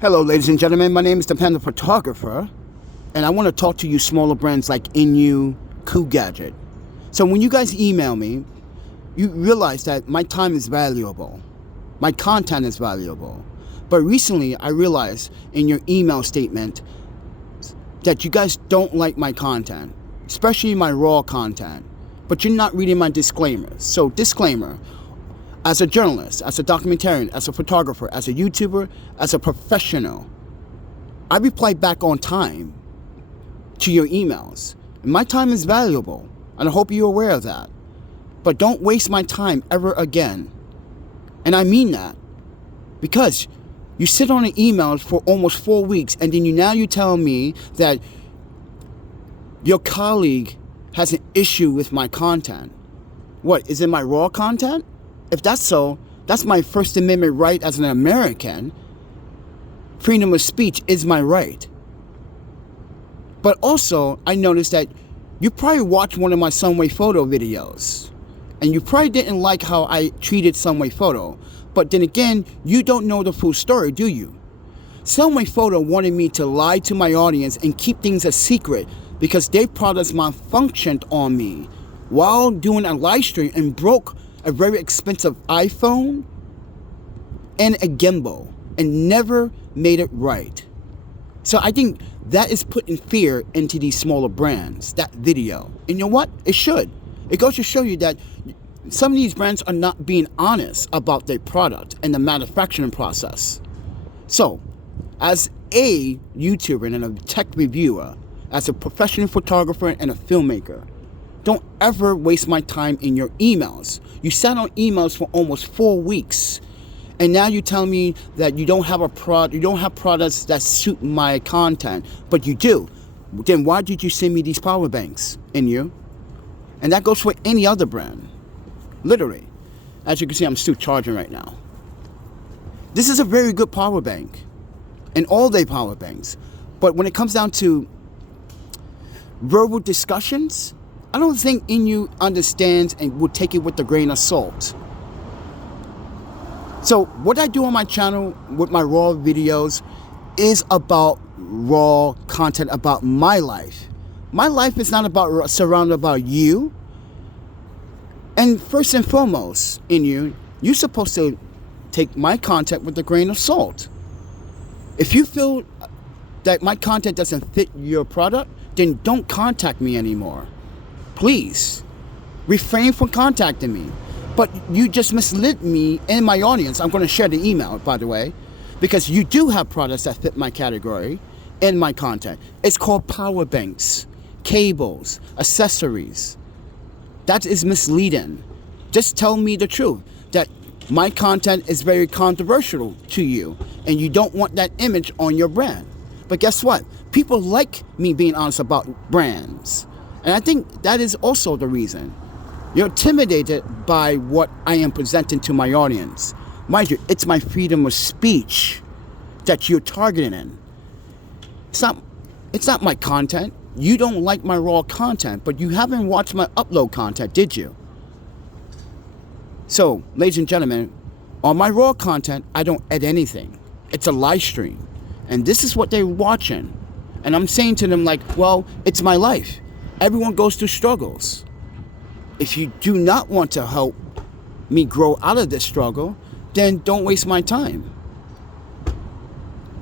Hello, ladies and gentlemen. My name is ThePandaPhotographer, and I want to talk to you smaller brands like INIU, Gadget. So when you guys email me, you realize that my time is valuable. My content is valuable. But recently, I realized in your email statement that you guys don't like my content, especially my raw content, but you're not reading my disclaimers. So disclaimer, as a journalist, as a documentarian, as a photographer, as a YouTuber, as a professional, I reply back on time to your emails. And my time is valuable, and I hope you're aware of that. But don't waste my time ever again. And I mean that, because you sit on an email for almost 4 weeks, and then you tell me that your colleague has an issue with my content. What, is it my raw content? If that's so, that's my First Amendment right as an American. Freedom of speech is my right. But also, I noticed that you probably watched one of my Sunway Photo videos, and you probably didn't like how I treated Sunway Photo. But then again, you don't know the full story, do you? Sunway Photo wanted me to lie to my audience and keep things a secret because their products malfunctioned on me while doing a live stream and broke a very expensive iPhone and a gimbal and never made it right. So I think that is putting fear into these smaller brands, that video. And you know what? It should. It goes to show you that some of these brands are not being honest about their product and the manufacturing process. So, as a YouTuber and a tech reviewer, as a professional photographer and a filmmaker, don't ever waste my time in your emails. You sat on emails for almost 4 weeks, and now you tell me that you don't have you don't have products that suit my content, but you do. Then why did you send me these power banks, INIU? And that goes for any other brand. Literally. As you can see, I'm still charging right now. This is a very good power bank, and all day power banks. But when it comes down to verbal discussions, I don't think INIU understands and will take it with a grain of salt. So what I do on my channel with my raw videos is about raw content about my life. My life is not about surrounded about you. And first and foremost, INIU, you're supposed to take my content with a grain of salt. If you feel that my content doesn't fit your product, then don't contact me anymore. Please, refrain from contacting me. But you just misled me and my audience. I'm going to share the email, by the way, because you do have products that fit my category and my content. It's called power banks, cables, accessories. That is misleading. Just tell me the truth, that my content is very controversial to you, and you don't want that image on your brand. But guess what? People like me being honest about brands. And I think that is also the reason. You're intimidated by what I am presenting to my audience. Mind you, it's my freedom of speech that you're targeting. It's not my content. You don't like my raw content, but you haven't watched my upload content, did you? So, ladies and gentlemen, on my raw content, I don't add anything. It's a live stream. And this is what they're watching. And I'm saying to them like, well, it's my life. Everyone goes through struggles. If you do not want to help me grow out of this struggle, then don't waste my time.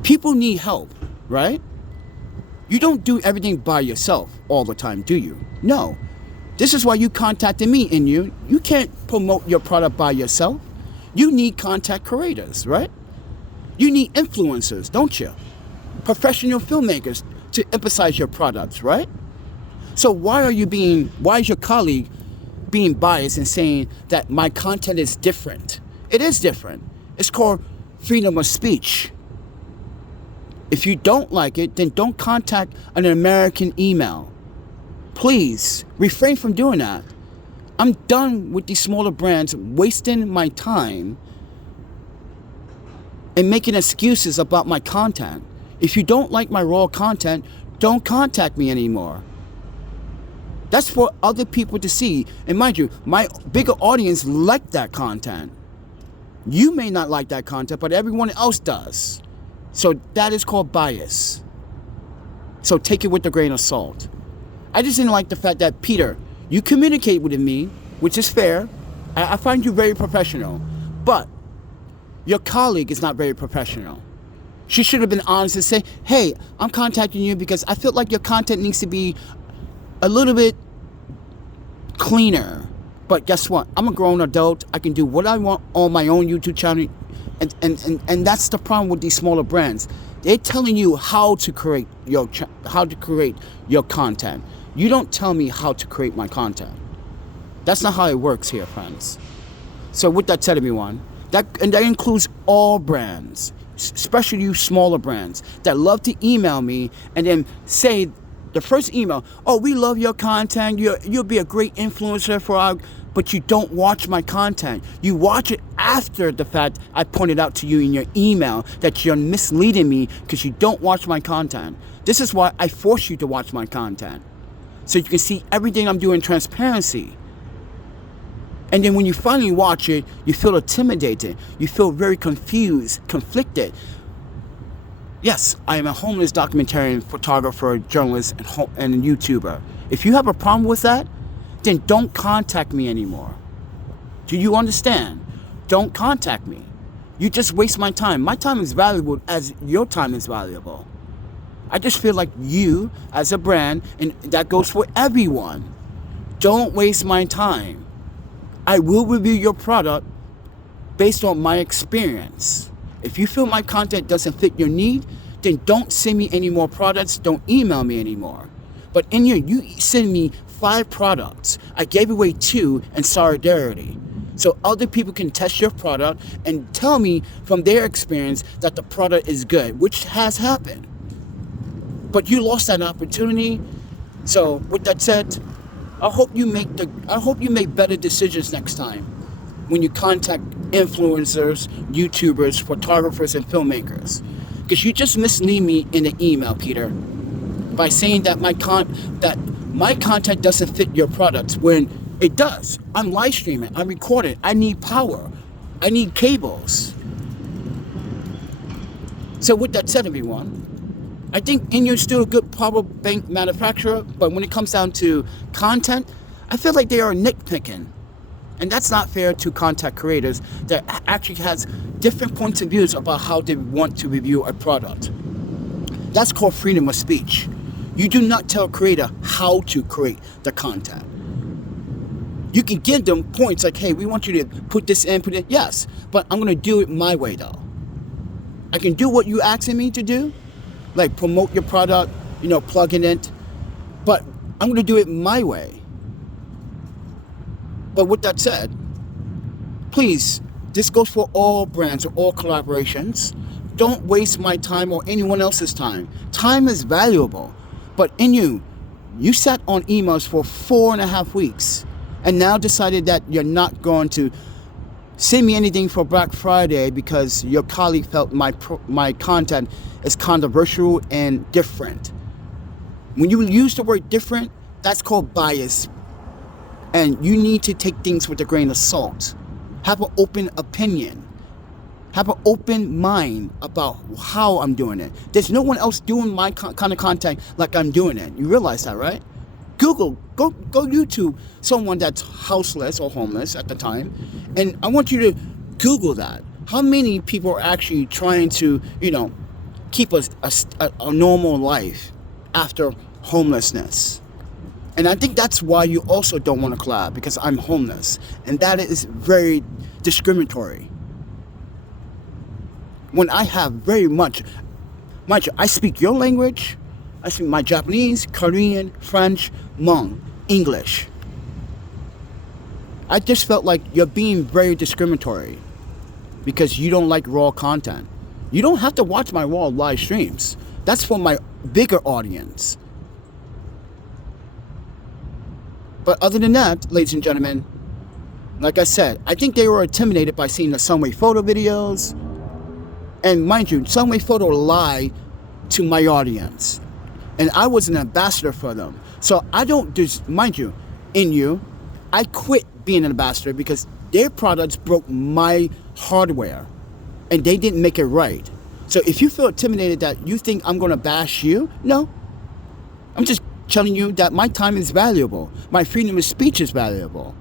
People need help, right? You don't do everything by yourself all the time, do you? No. This is why you contacted me, INIU. You can't promote your product by yourself. You need content creators, right? You need influencers, don't you? Professional filmmakers to emphasize your products, right? So why is your colleague being biased and saying that my content is different? It is different. It's called freedom of speech. If you don't like it, then don't contact an American email. Please refrain from doing that. I'm done with these smaller brands wasting my time and making excuses about my content. If you don't like my raw content, don't contact me anymore. That's for other people to see. And mind you, my bigger audience like that content. You may not like that content, but everyone else does. So that is called bias. So take it with a grain of salt. I just didn't like the fact that, Peter, you communicate with me, which is fair. I find you very professional. But your colleague is not very professional. She should have been honest and say, hey, I'm contacting you because I feel like your content needs to be a little bit cleaner. But guess what? I'm a grown adult. I can do what I want on my own YouTube channel. And that's the problem with these smaller brands. They're telling you how to create your content. You don't tell me how to create my content. That's not how it works here, friends. So with that said, everyone, that includes all brands, especially you smaller brands that love to email me and then say the first email, oh, we love your content. You'll be a great influencer for our, but you don't watch my content. You watch it after the fact I pointed out to you in your email that you're misleading me because you don't watch my content. This is why I force you to watch my content. So you can see everything I'm doing in transparency. And then when you finally watch it, you feel intimidated. You feel very confused, conflicted. Yes, I am a homeless documentarian, photographer, journalist, and a YouTuber. If you have a problem with that, then don't contact me anymore. Do you understand? Don't contact me. You just waste my time. My time is valuable as your time is valuable. I just feel like you, as a brand, and that goes for everyone, don't waste my time. I will review your product based on my experience. If you feel my content doesn't fit your need, then don't send me any more products. Don't email me anymore. But in here, you send me 5 products. I gave away 2 in solidarity. So other people can test your product and tell me from their experience that the product is good, which has happened. But you lost that opportunity. So with that said, I hope you make better decisions next time when you contact influencers, YouTubers, photographers, and filmmakers. Because you just mislead me in the email, Peter, by saying that my content doesn't fit your products when it does. I'm live streaming, I'm recording, I need power, I need cables. So with that said, everyone, I think INIU is still a good power bank manufacturer, but when it comes down to content, I feel like they are nitpicking. And that's not fair to content creators that actually has different points of views about how they want to review a product. That's called freedom of speech. You do not tell a creator how to create the content. You can give them points like, hey, we want you to put this in, put it, yes, but I'm going to do it my way though. I can do what you're asking me to do, like promote your product, plug in it, but I'm going to do it my way. But with that said, please, this goes for all brands or all collaborations. Don't waste my time or anyone else's time. Time is valuable. But INIU, you sat on emails for 4.5 weeks and now decided that you're not going to send me anything for Black Friday because your colleague felt my content is controversial and different. When you use the word different, that's called bias. And you need to take things with a grain of salt. Have an open opinion. Have an open mind about how I'm doing it. There's no one else doing my kind of content like I'm doing it. You realize that, right? Google, go YouTube someone that's houseless or homeless at the time. And I want you to Google that. How many people are actually trying to, keep a normal life after homelessness? And I think that's why you also don't want to collab, because I'm homeless. And that is very discriminatory. When I have very much, mind you, I speak your language, I speak my Japanese, Korean, French, Hmong, English. I just felt like you're being very discriminatory because you don't like raw content. You don't have to watch my raw live streams. That's for my bigger audience. But other than that, ladies and gentlemen, like I said, I think they were intimidated by seeing the Sunway Photo videos. And mind you, Sunway Photo lied to my audience. And I was an ambassador for them. So I don't just, mind you, INIU, I quit being an ambassador because their products broke my hardware. And they didn't make it right. So if you feel intimidated that you think I'm going to bash you, no. I'm just telling you that my time is valuable. My freedom of speech is valuable.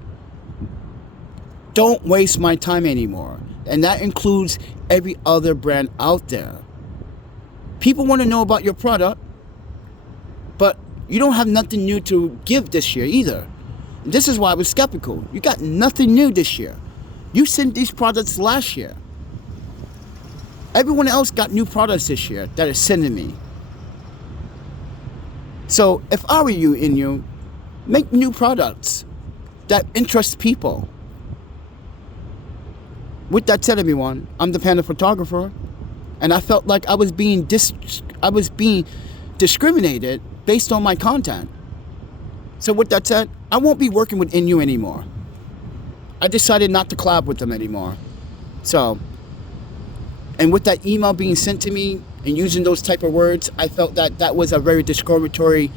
Don't waste my time anymore. And that includes every other brand out there. People want to know about your product, but you don't have nothing new to give this year either. This is why I was skeptical. You got nothing new this year. You sent these products last year. Everyone else got new products this year that is sending me. So if I were you, INIU, make new products that interest people. With that said, everyone, I'm the Panda Photographer, and I felt like I was being discriminated based on my content. So with that said, I won't be working with INIU anymore. I decided not to collab with them anymore. So, and with that email being sent to me and using those type of words, I felt that that was a very discriminatory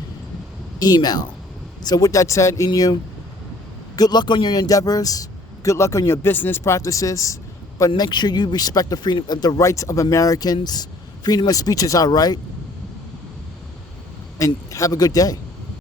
email. So with that said, INIU, good luck on your endeavors. Good luck on your business practices. But make sure you respect the freedom of the rights of Americans. Freedom of speech is our right. And have a good day.